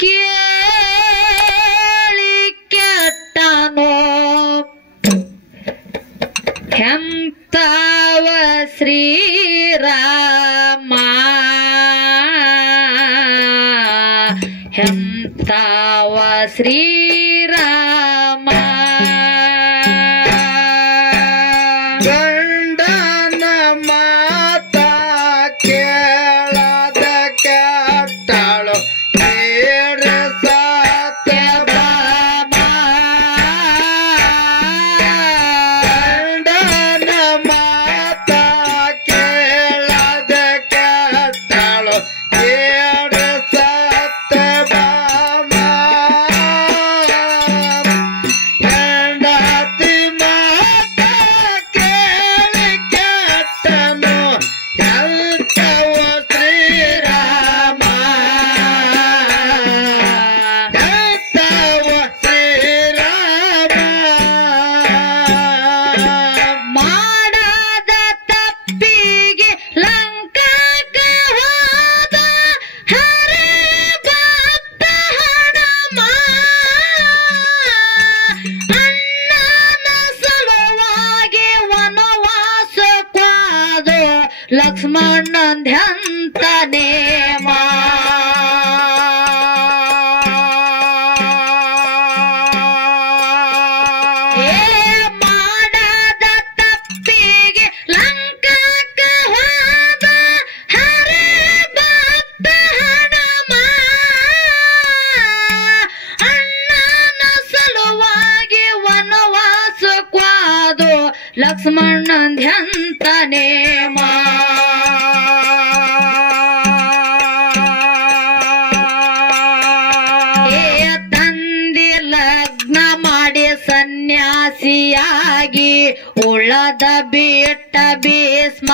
ಕೇಳಿ ಕೆಟ್ಟನೋ ಎಂತವ ಶ್ರೀರಾಮ ಎಂತವ ಶ್ರೀರಾಮ ಗಂಡನ ಮಾತ ಕೇಳದ ಕೆಟ್ಟಳು ಬೇರೆ ಸತ್ಯಭಾಮ ಗಂಡನ ಮಾತ ಕೇಳದ ಕೆಟ್ಟಳು ಬೇರೆ ಸತ್ಯಭಾಮ ಹೆಂಡತಿ ಮಾತ ಕೇಳಿ ಕೆಟ್ಟನು ಎಂತವ ಶ್ರೀರಾಮ ಎಂತವ ಶ್ರೀರಾಮ ಮಾಡದ ತಪ್ಪಿಗೆ ಲಂಕಾಕ ಹೋದ ಹರೇ ಭಕ್ತ ಹನುಮ ಅಣ್ಣನ ಸಲುವಾಗಿ ವನವಾಸಕ್ಕಾದು ಲಕ್ಷ್ಮಣಂದ್ಯಂತ ನೇಮ ಮಾಡದ ತಪ್ಪಿಗೆ ಲಂಕಾಕ ಹೋದ ಹರೇ ಭಕ್ತ ಹನುಮ ಅಣ್ಣನ ಸಲುವಾಗಿ ವನವಾಸಕ್ಕಾದು ಲಕ್ಷ್ಮಣಂದ್ಯಂತ ನೇಮ ತಂದೆ ಲಗ್ನ ಮಾಡಿ ಸನ್ಯಾಸಿಯಾಗಿ ಉಳದ ಬಿಟ್ಟ ಭೀಷ್ಮ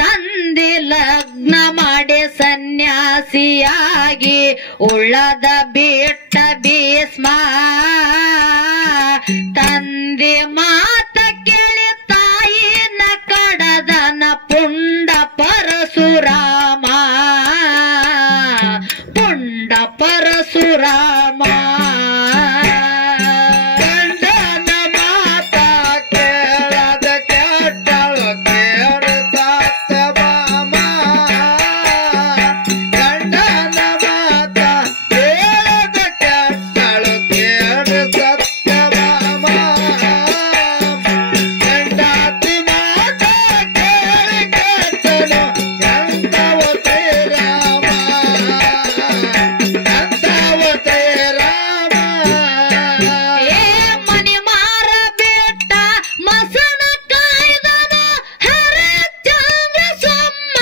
ತಂದೆ ಲಗ್ನ ಮಾಡಿ ಸನ್ಯಾಸಿಯಾಗಿ ಉಳದ ಬಿಟ್ಟ ಭೀಷ್ಮ ತಂದೆ ಮಾತ ಕೇಳಿ ತಾಯಿನ ಕಡದನ ಪುಂಡ ಪರಶುರಾಮ ಪುಂಡ ಪರಶುರಾಮ ಗಂಡನ ಮಾತ ಕೇಳದ ಕೆಟ್ಟಳು ಕೇಳು ಸತ್ಯಭಾಮ ಗಂಡನ ಮಾತ ಕೇಳದ ಕೆಟ್ಟಳು ಕೇಳು ಸತ್ಯಭಾಮ ಹೆಂಡತಿ ಮಾತ ಕೇಳಿ ಕೆಟ್ಟನು ಎಂತವ ಶ್ರೀರಾಮ ಎಂತವ ಶ್ರೀರಾಮ ಏ ಮನೆ ಮಾರ ಬಿಟ್ಟ ಮಸಣ ಕಾಯ್ದನು ಹರಚಂದ್ರ ಸೊಮ್ಮ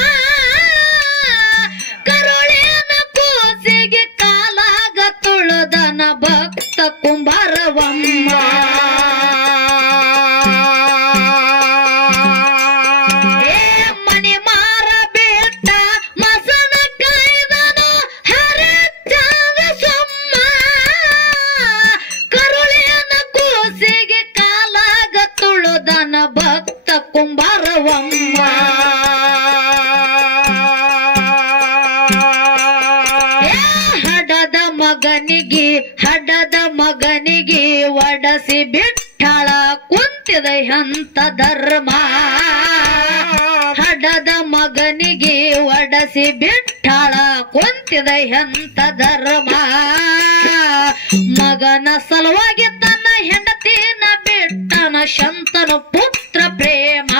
ಕರುಳಿನ ಕೂಸಿಗೆ ಕಾಲಾಗ ತುಳದನ ಭಕ್ತ ಕುಂಬಾರವಮ್ಮ ಏ ಮನೆ ಮಾರ ಬಿಟ್ಟ ಮಸಣ ಕಾಯ್ದನು ಹರಚಂದ್ರ ಸೊಮ್ಮ ಕರುಳಿನ ಕೂಸಿಗೆ ಕಾಲಾಗ ತುಳುದನ ಭಕ್ತ ಕುಂಬಾರವಮ್ಮ ಏ ಹಡದ ಮಗನಿಗೆ ಒಡಸಿ ಬಿಟ್ಟಾಳ ಕುಂತಿದ ಎಂತ ಧರ್ಮ ಹಡದ ಮಗನಿಗೆ ಒಡಸಿ ಬಿಟ್ಟಾಳ ಕುಂತಿದ ಎಂತ ಧರ್ಮ ಮಗನ ಸಲುವಾಗಿ ತನ್ನ ಹೆಂಡತಿನ ಬಿಟ್ಟನ ಶಂತನು ಪುತ್ರ ಪ್ರೇಮ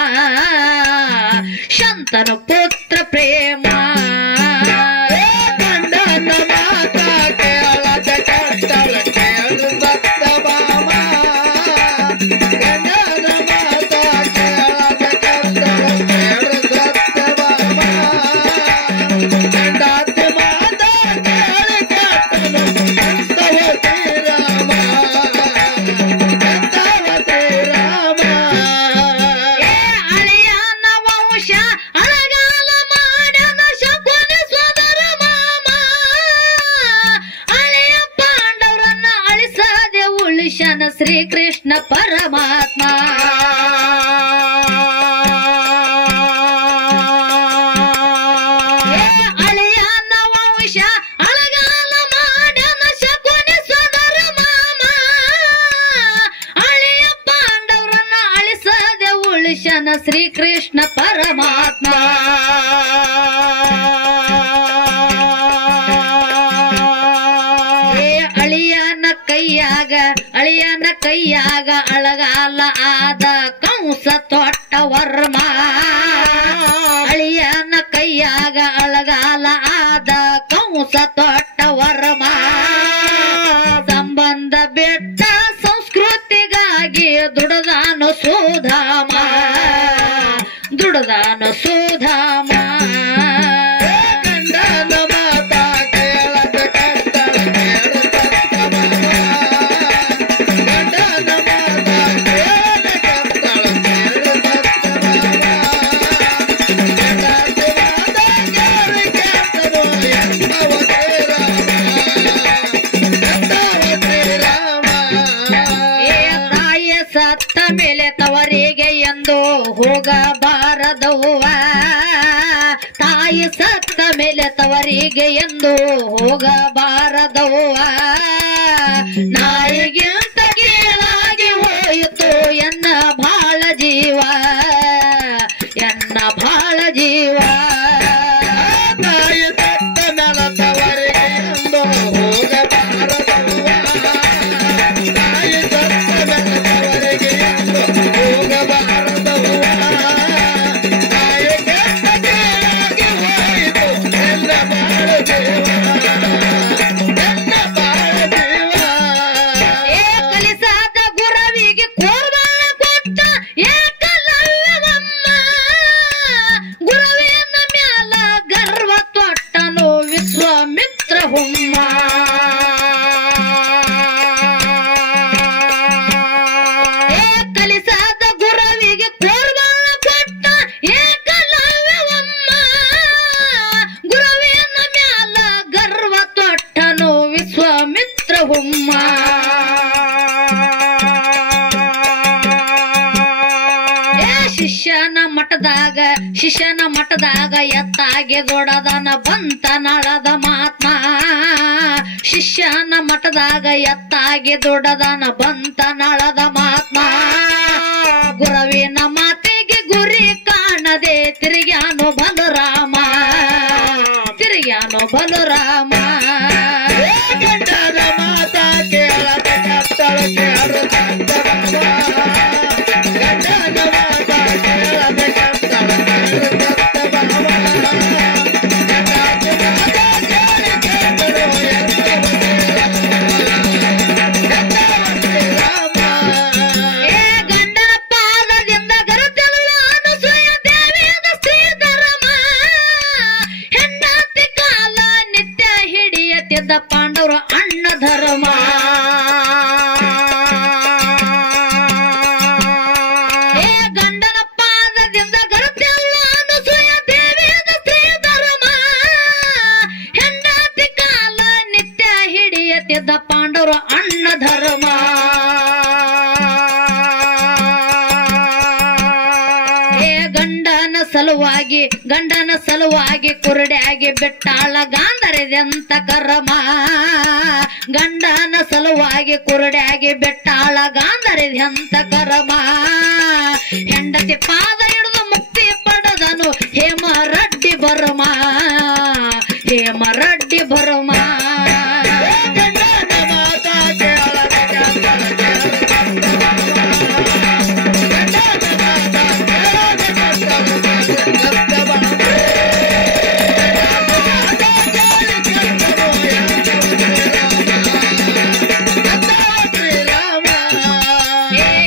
ಶಂತನು ಪುತ್ರ ಪ್ರೇಮ ಗಂಡನ ಮಾತ ಕೇಳದ ಕೆಟ್ಟಳು ಕೇಳು ಸತ್ಯಭಾಮ ಗಂಡನ ಮಾತ ಕೇಳದ ಕೆಟ್ಟಳು ಕೇಳು ಸತ್ಯಭಾಮ ಹೆಂಡತಿ ಮಾತ ಕೇಳಿ ಕೆಟ್ಟನು ಎಂತವ ಶ್ರೀರಾಮ ಎಂತವ ಶ್ರೀರಾಮ ಏ ಅಳಿಯನ ವಂಶ ಅಳಗಾಲ ಮಾಡದ ಶಕುನಿ ಸೋದರ ಮಾಮ ಅಳಿಯ ಪಾಂಡವರನ್ನ ಅಳಿಸದೆ ಉಳಿಸನ ಶ್ರೀಕೃಷ್ಣ ಪರಮಾತ್ಮ ಏ ಅಳಿಯನ ವಂಶ ಕೈಯಾಗ ಅಳಗಾಲ ಆದ ಕಂಸ ತೊಟ್ಟ ವರ್ಮ ಅಳಿಯನ ಕೈಯಾಗ ಅಳಗಾಲ ಆದ ಕಂಸ ತೊಟ್ಟ ವರ್ಮ ಸಂಬಂಧ ಬೆಟ್ಟ ಸಂಸ್ಕೃತಿಗಾಗಿ ದುಡದಾನು ಸುಧಾಮ ದುಡದಾನು ಸುಧಾಮ ಸತ್ತ ಮೇಲೆ ತವರಿಗೆ ಎಂದು ಹೋಗಬಾರದವ್ವ ತಾಯಿ ಸತ್ತ ಮೇಲೆ ತವರಿಗೆ ಎಂದು ಹೋಗಬಾರದವ್ವ ನಾಯಿಗಿಂತ ಕೀಳಾಗಿ ಹೋಯಿತು ಎನ್ನ ಬಾಳ ಜೀವ ಎನ್ನ ಬಾಳ ಜೀವ ತಾಯಿ ಸತ್ತ ಮೇಲೆ ತವರಿಗೆ ಎಂದು ಹೋಗಬಾರದವ್ವ ತಾಯಿ ಸತ್ತ ಮೇಲೆ ತವರಿಗೆ ಎಂದು ಹೋಗಬಾರದವ್ವ ತಾಯಿಗಿಂತ ಕೀಳಾಗಿ ಹೋಯಿತು ಎನ್ನ ಬಾಳ ಜೀವ ಎನ್ನ ಬಾಳ ಜೀವ ಕಲಿಸಾದ ಗುರವಿಗೆ ಕೋರ್ಬಾಳ ಕೊಟ್ಟ ಏಕಲವ್ಯವಮ್ಮ ಗುರವಿನ ಮ್ಯಾಲ ಗರ್ವ ತೊಟ್ಟನು ವಿಶ್ವಾಮಿತ್ರ ಹುಮ್ಮ ಕಲಿಸಾದ ಗುರವಿಗೆ ಕೋರ್ಬಾಳ ಕೊಟ್ಟ ಏಕಲವ್ಯವಮ್ಮ ಗುರವಿನ ಮ್ಯಾಲ ಗರ್ವ ತೊಟ್ಟನು ವಿಶ್ವಾಮಿತ್ರ ಹುಮ್ಮ ಶಿಷ್ಯನ ಮಠದಾಗ ಎತ್ತಾಗೆ ದೊಡದನ ಬಂತ ನಳದ ಮಾತ್ಮ ಶಿಷ್ಯನ ಮಠದಾಗ ಎತ್ತಾಗೆ ದೊಡದನ ಬಂತ ನಳದ ಮಾತ್ಮ ಗುರವಿನ ಮಾತಿಗೆ ಗುರಿ ಕಾಣದೆ ತಿರುಗ್ಯಾನು ಬಲರಾಮ ತಿರುಗ್ಯಾನು ಬಲರಾಮ ಗಂಡನ ಮಾತ ಕೇಳದ ಕತ್ತಳ ಕೇಳು ಸತ್ತಬಾಮ ಗಂಡನ ಮಾತ ಕೇಳದ ಕತ್ತಳ ಕೇಳು ಸತ್ತಬಾಮ ಗಂಡನ ಮಾತ ಕೇಳಿ ಕೇಳರು ಎಂದವನೇ ರಾಮ ಗಂಡನ ಪಾದದಿಂದ ಗರುತಿರುವ ಅನಸೂಯ ದೇವಿಯದ ಸ್ತ್ರೀ ಧರ್ಮ ಹೆಂಡತಿ ಕಾಲ ನಿತ್ಯ ಹಿಡಿಯತಿದ್ದ ಪಾಂಡವರು ಅಣ್ಣ ಧರ್ಮ ಗಂಡನ ಪಾದದಿಂದ ಗರುತಿರುವ ಅನಸೂಯ ದೇವಿಯದ ಸ್ತ್ರೀ ಧರ್ಮ ಹೆಂಡತಿ ಕಾಲ ನಿತ್ಯ ಹಿಡಿಯತಿದ್ದ ಪಾಂಡವರು ಅಣ್ಣ ಧರ್ಮ ಗಂಡನ ಸಲುವಾಗಿ ಕುರುಡ್ಯಾಗಿ ಬಿಟ್ಟಾಳ ಗಾಂಧರ್ಯದಂತ ಕರ್ಮ ಗಂಡನ ಸಲುವಾಗಿ ಕುರುಡ್ಯಾಗಿ ಬಿಟ್ಟಾಳ ಗಾಂಧರ್ಯದಂತ ಕರ್ಮ ಹೆಂಡತಿ ಪಾದ ಹಿಡಿದು ಮುಕ್ತಿ ಪಡೆದನು ಹೇಮರೆಡ್ಡಿ ಬರ್ಮ ಹೇಮರೆಡ್ಡಿ ಬರ್ಮ ಗಂಡನ ಮಾತ ಕೇಳದ ಕತ್ತಳ ಕೇಳು ಗಂಡನ ಮಾತ ಕೇಳದ ಕತ್ತಳ ಕೇಳು ಸತ್ತಬಾಮ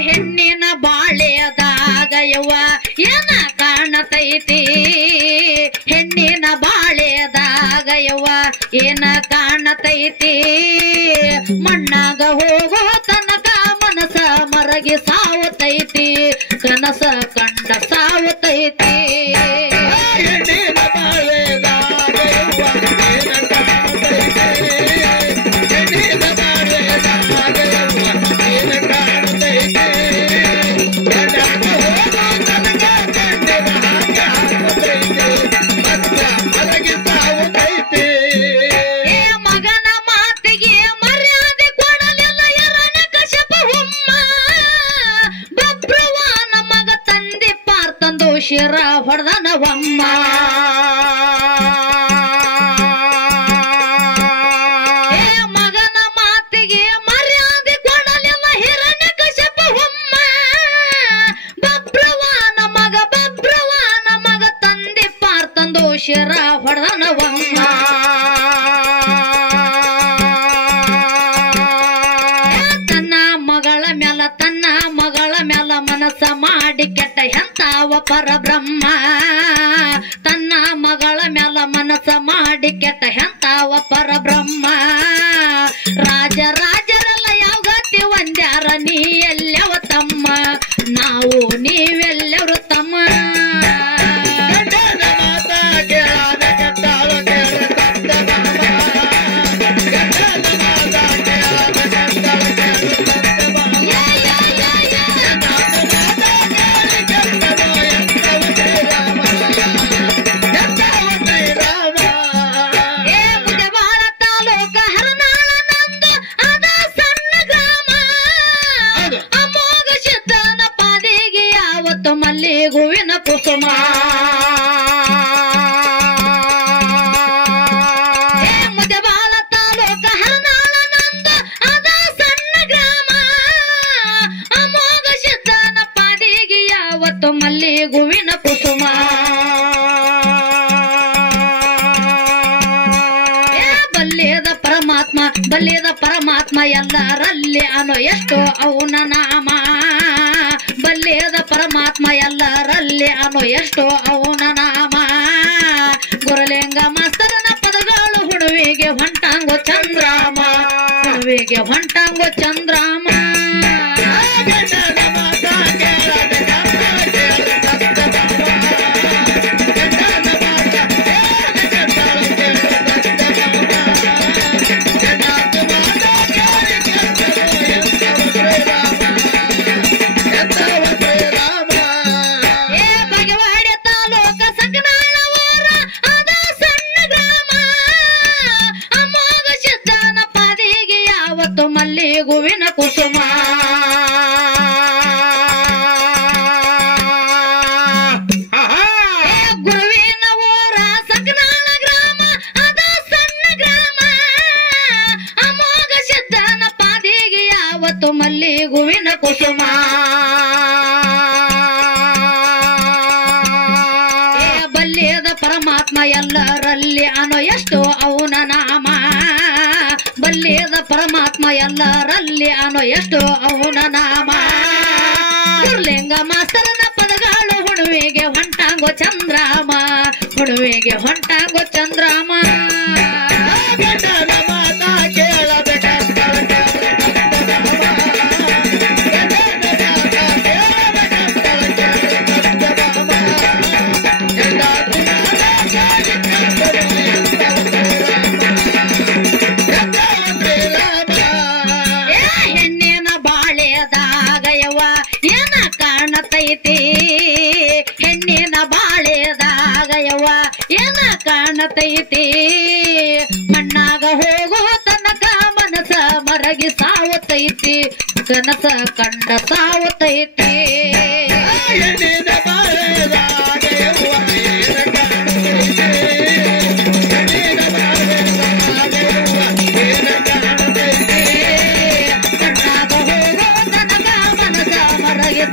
ಹೆಣ್ಣಿನ ಬಾಳೆದಾಗ ಯವ್ವ ಏನ ಕಾಣತೈತಿ ಹೆಣ್ಣಿನ ಬಾಳೆದಾಗ ಯವ್ವ ಏನ ಕಾಣತೈತಿ ಮಣ್ಣಾಗ ಹೋಗೋ ತನಕ ಮನಸ ಮರಗಿ ಸಾವುತೈತಿ ಕನಸ ಕಂಡ ಸಾವುತೈತಿ ಹೆಣ್ಣಿನ ಬಾಳೆದಾಗ ಯವ್ವ ಏನ ಕಾಣತೈತಿ ಹೆಣ್ಣಿನ ಬಾಳೆದಾಗ ಯವ್ವ ಏನ ಕಾಣತೈತಿ ಗಂಡನ ಹೋಗೋ ತನಕ ಗಂಡಿನ ಹಾಗೆ ಹಾಕತೈತಿ ಮತ್ತ ಮಲಗಿ ಸಾವುತೈತಿ ಮಗನ ಮಾತಿಗೆ ಮರ್ಯಾದೆ ಕೊಡಲಿಲ್ಲ ಹಿರಣ್ಯಕಶಿಪ ಹುಮ್ಮ ಬಬ್ರುವಾನ ಮಗ ತಂದೆ ಪಾರ್ತಂದು ಶಿರ ಹೊಡೆದನ ಮಾಡಿ ಕೆಟ್ಟ ಎಂತಾವ ಪರಬ್ರಹ್ಮ ತನ್ನ ಮಗಳ ಮ್ಯಾಲ ಮನಸ್ಸ ಮಾಡಿ ಕೆಟ್ಟ ಎಂತಾವ ಪರಬ್ರಹ್ಮ ರಾಜರೆಲ್ಲ ಯಾವ ಗತಿ ಒಂದ್ಯಾರ ನೀ ಎಲ್ಲವ ತಮ್ಮ ನಾವು ನೀವೆಲ್ಲವರು ತಮ್ಮ ಮಲ್ಲಿಗುವಿನ ಕುಸುಮ ಮುದೆಬಾಳ ತಾಲೂಕ ಹರನಾಳ ನಂದು ಅದ ಸಣ್ಣ ಗ್ರಾಮ ಅಮೋಘ ಸಿದ್ಧನ ಪಾದಿಗೆ ಯಾವತ್ತು ಮಲ್ಲಿಗುವಿನ ಕುಸುಮ ಬಲ್ಯದ ಪರಮಾತ್ಮ ಎಲ್ಲರಲ್ಲಿ ಅನ್ನೋ ಎಷ್ಟು ಅವನ ನಾಮ ಬಲ್ಯದ ಪರಮಾತ್ಮ ಎಲ್ಲರಲ್ಲಿ ಅನ್ನೋ ಎಷ್ಟು ಅವನ ನಾಮ ಗುರುಲಿಂಗ ಮಾಸ್ತರನ ಪದಗಳು ಹುಡುವಿಗೆ ಹೊಂಟಾಂಗೋ ಚಂದ್ರಾಮ ಹುಡುವಿಗೆ ಹೊಂಟಾಂಗೋ ಚಂದ್ರಾಮ ಮಲ್ಲಿಗುವಿನ ಕುಸುಮ ಗುರುವಿನ ಊರ ಸಕನಾಳ ಗ್ರಾಮ ಅದ ಸಣ್ಣ ಗ್ರಾಮ ಅಮೋಘ ಸಿದ್ಧನ ಪಾದಿಗೆ ಯಾವತ್ತು ಮಲ್ಲಿಗುವಿನ ಕುಸುಮ ಬಲ್ಯದ ಪರಮಾತ್ಮ ಎಲ್ಲರಲ್ಲಿ ಅನ್ನೋ ಎಷ್ಟು ಅವನ ನಾಮ ಬಲ್ಯದ ಪರಮಾತ್ಮ ಎಲ್ಲರಲ್ಲಿ ಅನ್ನೋ ಎಷ್ಟು ಅವನ ನಾಮ ಗುರುಲಿಂಗ ಮಾಸ್ತರನ ಪದಗಳು ಹುಡುವಿಗೆ ಹೊಂಟಾಂಗೋ ಚಂದ್ರಾಮ ಹುಡುವಿಗೆ ಹೊಂಟಾಂಗೋ ಚಂದ್ರಾಮ ಹೆಣ್ಣಿನ ಬಾಳೆದಾಗ ಯವ್ವ ಏನ ಕಾಣತೈತಿ ಮಣ್ಣಾಗ ಹೋಗೋ ತನಕ ಮನಸ ಮರಗಿ ಸಾವುತೈತಿ ಕನಸ ಕಂಡ ಸಾವುತೈತಿ ಹೆಣ್ಣಿನ ಬಾಳೆದಾಗ ಯವ್ವ ಏನ ಕಾಣತೈತಿ ಹೆಣ್ಣಿನ ಬಾಳೆದಾಗ ಯವ್ವ ಏನ ಕಾಣತೈತಿ ಮಣ್ಣಾಗ ಹೋಗೋ ತನಕ ಮನಸ ಮರಗಿ